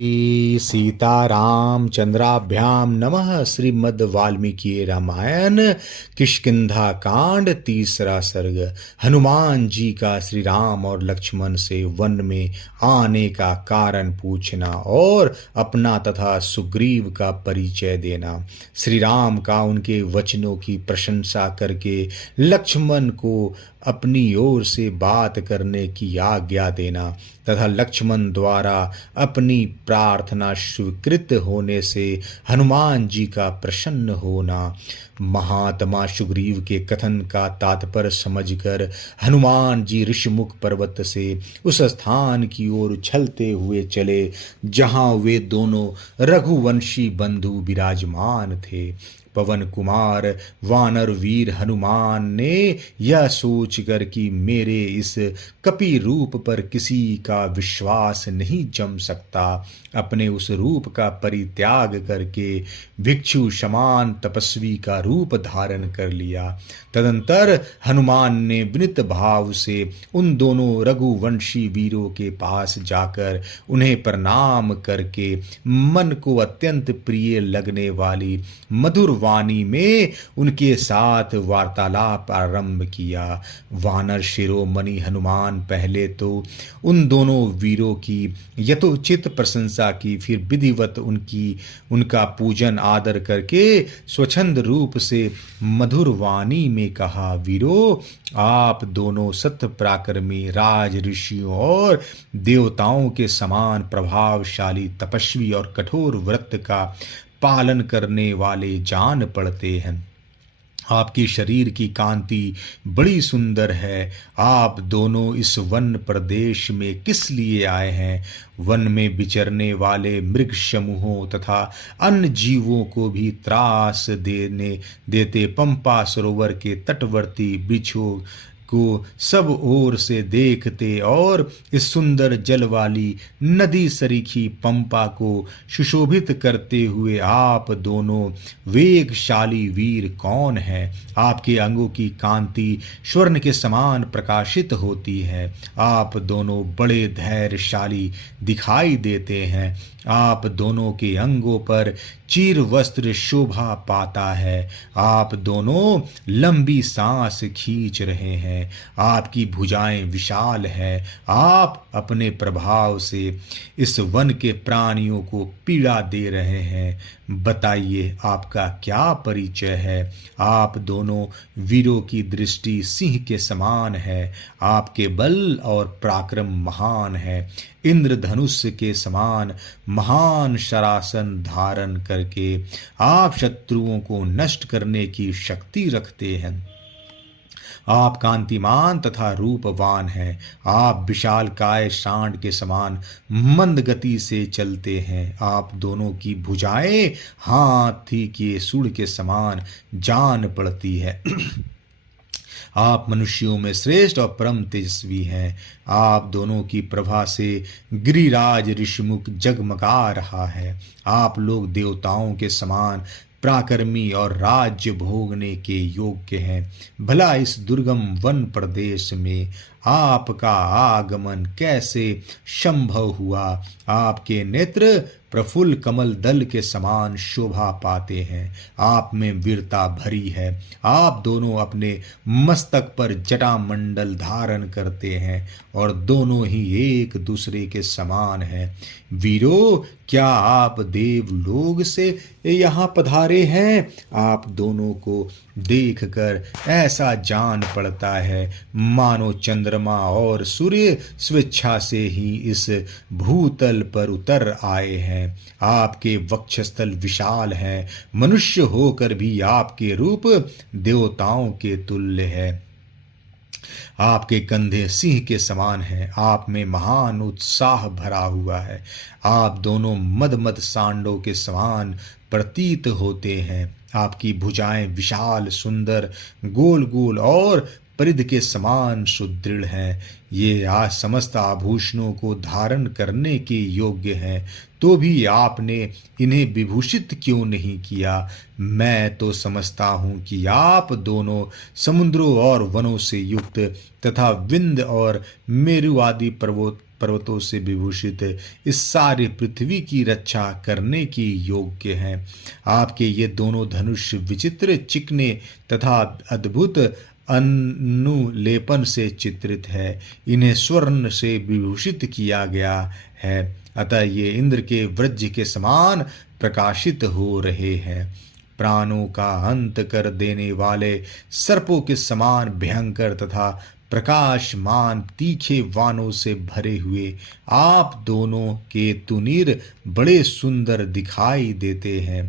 सीताराम चंद्राभ्याम नमः। श्रीमद् वाल्मीकि रामायण किष्किंधा कांड तीसरा सर्ग। हनुमान जी का श्री राम और लक्ष्मण से वन में आने का कारण पूछना और अपना तथा सुग्रीव का परिचय देना। श्री राम का उनके वचनों की प्रशंसा करके लक्ष्मण को अपनी ओर से बात करने की आज्ञा देना तथा लक्ष्मण द्वारा अपनी प्रार्थना स्वीकृत होने से हनुमान जी का प्रसन्न होना। महात्मा सुग्रीव के कथन का तात्पर्य समझकर हनुमान जी ऋषिमुख पर्वत से उस स्थान की ओर उछलते हुए चले जहां वे दोनों रघुवंशी बंधु विराजमान थे। पवन कुमार वानर वीर हनुमान ने यह सोचकर कि मेरे इस कपि रूप पर किसी का विश्वास नहीं जम सकता, अपने उस रूप का परित्याग करके भिक्षु समान तपस्वी का रूप धारण कर लिया। तदंतर हनुमान ने विनित भाव से उन दोनों रघुवंशी वीरों के पास जाकर उन्हें प्रणाम करके मन को अत्यंत प्रिय लगने वाली मधुर वाणी में उनके साथ वार्तालाप आरंभ किया। वानर शिरोमणि हनुमान पहले तो उन दोनों वीरों की यथोचित प्रशंसा की, फिर विधिवत उनका पूजन आदर करके स्वच्छंद रूप से मधुर वाणी में कहा, वीरों, आप दोनों सत्य पराक्रमी राज ऋषियों और देवताओं के समान प्रभावशाली तपस्वी और कठोर व्रत का पालन करने वाले जान पड़ते हैं। आपकी शरीर की कांति बड़ी सुंदर है। आप दोनों इस वन प्रदेश में किस लिए आए हैं? वन में विचरने वाले मृग समूहों तथा अन्य जीवों को भी त्रास देते पंपा सरोवर के तटवर्ती वृक्षों को सब ओर से देखते और इस सुंदर जल वाली नदी सरीखी पंपा को सुशोभित करते हुए आप दोनों वेगशाली वीर कौन हैं? आपके अंगों की कांति स्वर्ण के समान प्रकाशित होती है। आप दोनों बड़े धैर्यशाली दिखाई देते हैं। आप दोनों के अंगों पर चीर वस्त्र शोभा पाता है। आप दोनों लंबी सांस खींच रहे हैं। आपकी भुजाएं विशाल है। आप अपने प्रभाव से इस वन के प्राणियों को पीड़ा दे रहे हैं। बताइए, आपका क्या परिचय है? आप दोनों वीरों की दृष्टि सिंह के समान है। आपके बल और पराक्रम महान है। इंद्रधनुष के समान महान शरासन धारण करके आप शत्रुओं को नष्ट करने की शक्ति रखते हैं। आप कांतिमान तथा रूपवान हैं। आप विशाल काय सांड के समान मंद गति से चलते हैं। आप दोनों की भुजाएं हाथी के सूंड के समान जान पड़ती है। आप मनुष्यों में श्रेष्ठ और परम तेजस्वी हैं। आप दोनों की प्रभा से गिरिराज ऋषिमुख जगमगा रहा है। आप लोग देवताओं के समान पराक्रमी और राज्य भोगने के योग्य हैं। भला इस दुर्गम वन प्रदेश में आपका आगमन कैसे संभव हुआ? आपके नेत्र प्रफुल्ल कमल दल के समान शोभा पाते हैं। आप में वीरता भरी है। आप दोनों अपने मस्तक पर जटा मंडल धारण करते हैं और दोनों ही एक दूसरे के समान हैं। वीरों, क्या आप देवलोक से यहाँ पधारे हैं? आप दोनों को देखकर ऐसा जान पड़ता है मानो चंद्रमा और सूर्य स्वेच्छा से ही इस भूतल पर उतर आए हैं। आपके वक्षस्थल विशाल हैं। मनुष्य होकर भी आपके रूप देवताओं के तुल्य है। आपके कंधे सिंह के समान हैं। आप में महान उत्साह भरा हुआ है। आप दोनों मद सांडों के समान प्रतीत होते हैं। आपकी भुजाएं विशाल सुंदर गोल गोल और परिध के समान सुदृढ़ हैं। ये आज समस्त आभूषणों को धारण करने के योग्य हैं, तो भी आपने इन्हें विभूषित क्यों नहीं किया? मैं तो समझता हूँ कि आप दोनों समुद्रों और वनों से युक्त तथा विंध्य और मेरु आदि पर्वतों से विभूषित इस सारी पृथ्वी की रक्षा करने की योग्य हैं। आपके ये दोनों धनुष विचित्र, चिकने तथा अद्भुत अनुलेपन से चित्रित है। इन्हें स्वर्ण से विभूषित किया गया है, अतः ये इंद्र के वज्र के समान प्रकाशित हो रहे हैं। प्राणों का अंत कर देने वाले सर्पों के समान भयंकर तथा प्रकाशमान तीखे वाणों से भरे हुए आप दोनों के तुनीर बड़े सुंदर दिखाई देते हैं।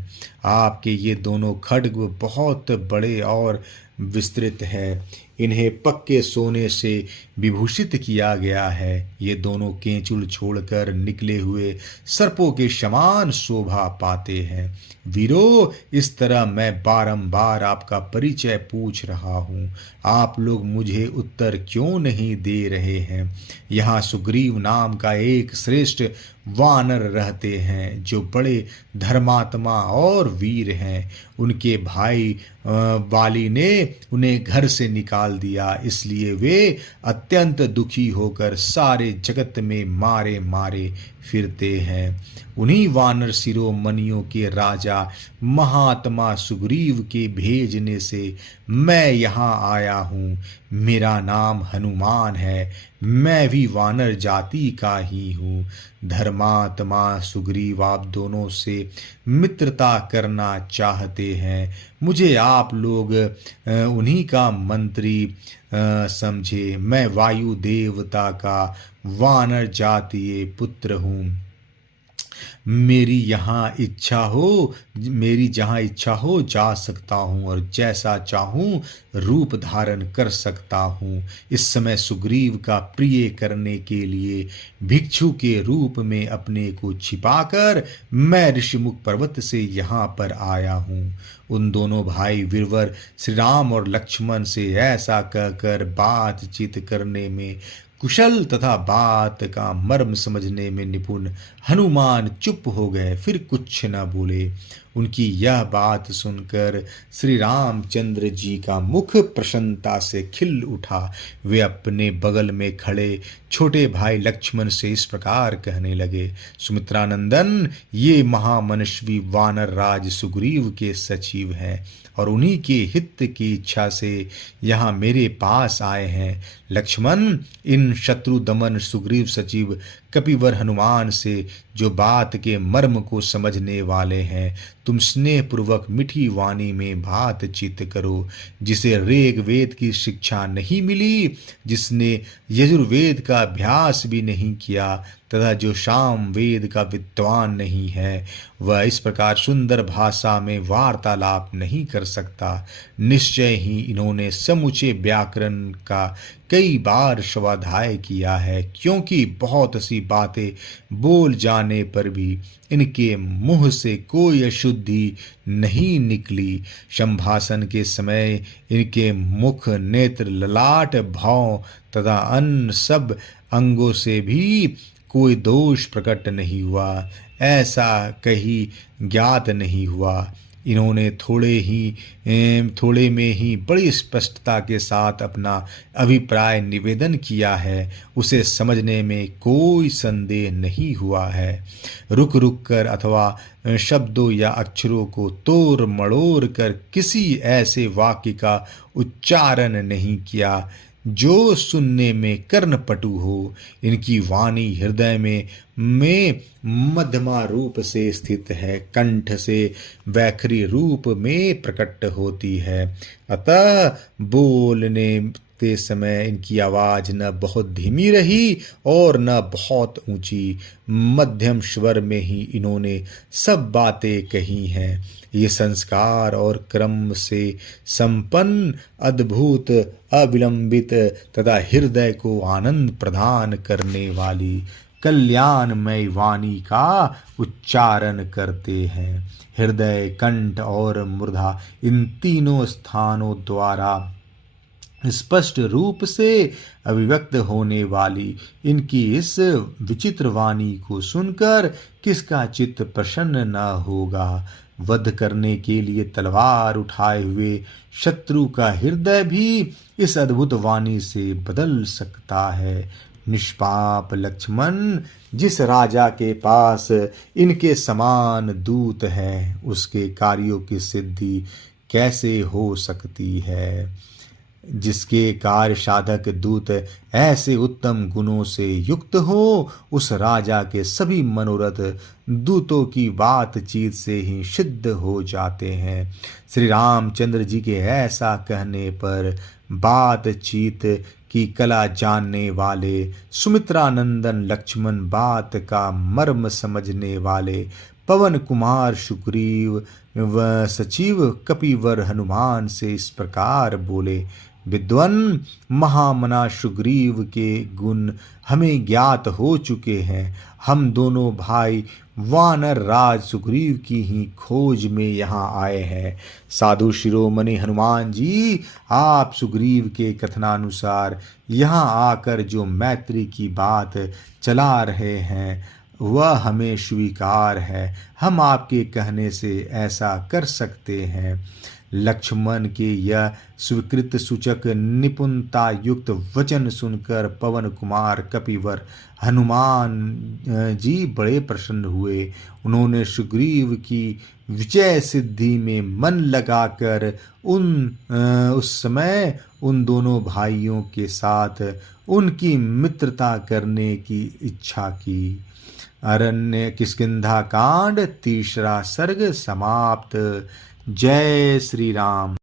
आपके ये दोनों खड्ग बहुत बड़े और विस्तृत है। इन्हें पक्के सोने से विभूषित किया गया है। ये दोनों केंचुल छोड़कर निकले हुए सर्पों के समान शोभा पाते हैं। वीरो, इस तरह मैं बारंबार आपका परिचय पूछ रहा हूँ, आप लोग मुझे उत्तर क्यों नहीं दे रहे हैं? यहाँ सुग्रीव नाम का एक श्रेष्ठ वानर रहते हैं जो बड़े धर्मात्मा और वीर हैं। उनके भाई वाली ने उन्हें घर से निकाल दिया, इसलिए वे अत्यंत दुखी होकर सारे जगत में मारे मारे फिरते हैं। उन्हीं वानर शिरोमणियों के राजा महात्मा सुग्रीव के भेजने से मैं यहाँ आया हूँ। मेरा नाम हनुमान है, मैं भी वानर जाति का ही हूँ। धर्मात्मा सुग्रीव आप दोनों से मित्रता करना चाहते हैं। मुझे आप लोग उन्हीं का मंत्री समझे। मैं वायु देवता का वानर जातीय पुत्र हूँ। मेरी जहाँ इच्छा हो जा सकता हूँ और जैसा चाहूँ रूप धारण कर सकता हूँ। इस समय सुग्रीव का प्रिय करने के लिए भिक्षु के रूप में अपने को छिपाकर मैं ऋषिमुख पर्वत से यहाँ पर आया हूँ। उन दोनों भाई वीरवर श्री राम और लक्ष्मण से ऐसा कहकर बातचीत करने में कुशल तथा बात का मर्म समझने में निपुण हनुमान चुप हो गए, फिर कुछ न बोले। उनकी यह बात सुनकर श्री रामचंद्र जी का मुख प्रसन्नता से खिल उठा। वे अपने बगल में खड़े छोटे भाई लक्ष्मण से इस प्रकार कहने लगे, सुमित्रानंदन, ये महामनस्वी वानर राज सुग्रीव के सचिव हैं और उन्हीं के हित की इच्छा से यहाँ मेरे पास आए हैं। लक्ष्मण, इन शत्रु दमन सुग्रीव सचिव कपिवर हनुमान से जो बात के मर्म को समझने वाले हैं, तुम स्नेह पूर्वक मीठी वाणी में बातचीत करो। जिसे ऋग वेद की शिक्षा नहीं मिली, जिसने यजुर्वेद का अभ्यास भी नहीं किया तथा जो साम वेद का विद्वान नहीं है, वह इस प्रकार सुंदर भाषा में वार्तालाप नहीं कर सकता। निश्चय ही इन्होंने समुचे व्याकरण का कई बार स्वाध्याय किया है, क्योंकि बहुत सी बातें बोल जाने पर भी इनके मुंह से कोई अशुद्धि नहीं निकली। संभाषण के समय इनके मुख, नेत्र, ललाट, भौं तथा अन्य सब अंगों से भी कोई दोष प्रकट नहीं हुआ, ऐसा कहीं ज्ञात नहीं हुआ। इन्होंने थोड़े में ही बड़ी स्पष्टता के साथ अपना अभिप्राय निवेदन किया है, उसे समझने में कोई संदेह नहीं हुआ है। रुक रुक कर अथवा शब्दों या अक्षरों को तोड़ मड़ोड़ कर किसी ऐसे वाक्य का उच्चारण नहीं किया जो सुनने में कर्णपटु हो। इनकी वाणी हृदय में मध्यमा रूप से स्थित है, कंठ से वैखरी रूप में प्रकट होती है। अतः बोलने के समय इनकी आवाज न बहुत धीमी रही और न बहुत ऊंची, मध्यम स्वर में ही इन्होंने सब बातें कही हैं। ये संस्कार और क्रम से संपन्न, अद्भुत, अविलंबित तथा हृदय को आनंद प्रदान करने वाली कल्याणमय वाणी का उच्चारण करते हैं। हृदय, कंठ और मूर्धा इन तीनों स्थानों द्वारा स्पष्ट रूप से अभिव्यक्त होने वाली इनकी इस विचित्र वाणी को सुनकर किसका चित्त प्रसन्न न होगा। वध करने के लिए तलवार उठाए हुए शत्रु का हृदय भी इस अद्भुत वाणी से बदल सकता है। निष्पाप लक्ष्मण, जिस राजा के पास इनके समान दूत है, उसके कार्यों की सिद्धि कैसे हो सकती है। जिसके कार्य साधक दूत ऐसे उत्तम गुणों से युक्त हो, उस राजा के सभी मनोरथ दूतों की बातचीत से ही सिद्ध हो जाते हैं। श्री रामचंद्र जी के ऐसा कहने पर बातचीत की कला जानने वाले सुमित्रा नंदन लक्ष्मण, बात का मर्म समझने वाले पवन कुमार सुग्रीव व सचिव कपिवर हनुमान से इस प्रकार बोले। विद्वन महामना सुग्रीव के गुण हमें ज्ञात हो चुके हैं। हम दोनों भाई वानर राज सुग्रीव की ही खोज में यहाँ आए हैं। साधु शिरोमणि हनुमान जी, आप सुग्रीव के कथनानुसार यहाँ आकर जो मैत्री की बात चला रहे हैं वह हमें स्वीकार है। हम आपके कहने से ऐसा कर सकते हैं। लक्ष्मण के यह स्वीकृत सूचक निपुणता युक्त वचन सुनकर पवन कुमार कपिवर हनुमान जी बड़े प्रसन्न हुए। उन्होंने सुग्रीव की विजय सिद्धि में मन लगाकर उस समय उन दोनों भाइयों के साथ उनकी मित्रता करने की इच्छा की। अरण्य किष्किंधा कांड तीसरा सर्ग समाप्त। जय श्री राम।